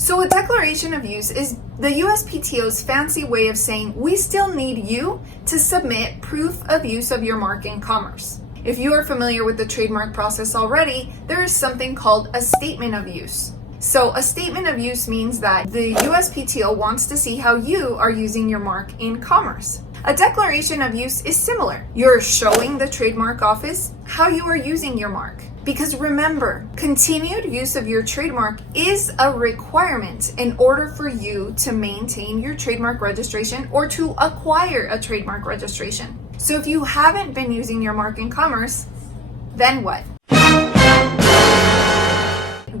So a declaration of use is the USPTO's fancy way of saying we still need you to submit proof of use of your mark in commerce. If you are familiar with the trademark process already, there is something called a statement of use. So a statement of use means that the USPTO wants to see how you are using your mark in commerce. A declaration of use is similar. You're showing the trademark office how you are using your mark. Because remember, continued use of your trademark is a requirement in order for you to maintain your trademark registration or to acquire a trademark registration. So if you haven't been using your mark in commerce, then what?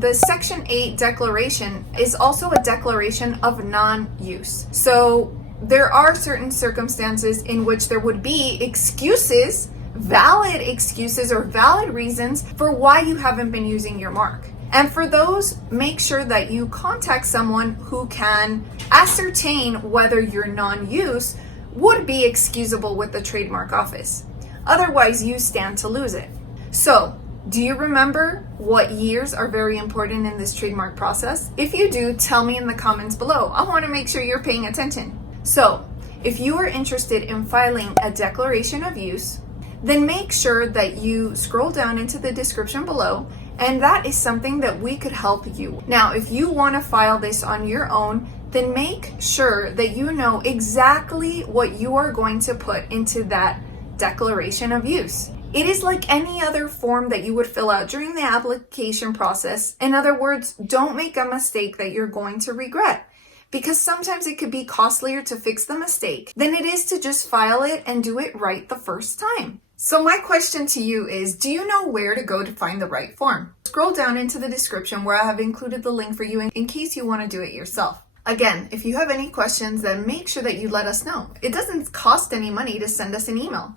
The Section 8 declaration is also a declaration of non-use. So there are certain circumstances in which there would be excuses, valid excuses or valid reasons for why you haven't been using your mark. And for those, make sure that you contact someone who can ascertain whether your non-use would be excusable with the trademark office. Otherwise, you stand to lose it. So, do you remember what years are very important in this trademark process? If you do, tell me in the comments below. I want to make sure you're paying attention. So, if you are interested in filing a declaration of use, then make sure that you scroll down into the description below, and that is something that we could help you. Now, if you want to file this on your own, then make sure that you know exactly what you are going to put into that declaration of use. It is like any other form that you would fill out during the application process. In other words, don't make a mistake that you're going to regret, because sometimes it could be costlier to fix the mistake than it is to just file it and do it right the first time. So my question to you is, do you know where to go to find the right form? Scroll down into the description where I have included the link for you in case you want to do it yourself. Again, if you have any questions, then make sure that you let us know. It doesn't cost any money to send us an email.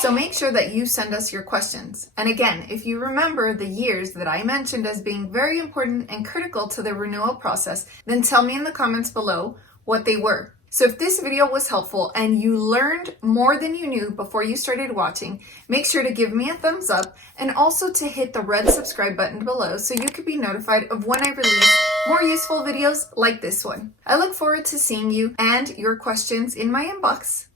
So make sure that you send us your questions. And again, if you remember the years that I mentioned as being very important and critical to the renewal process, then tell me in the comments below what they were. So if this video was helpful and you learned more than you knew before you started watching, make sure to give me a thumbs up and also to hit the red subscribe button below so you can be notified of when I release more useful videos like this one. I look forward to seeing you and your questions in my inbox.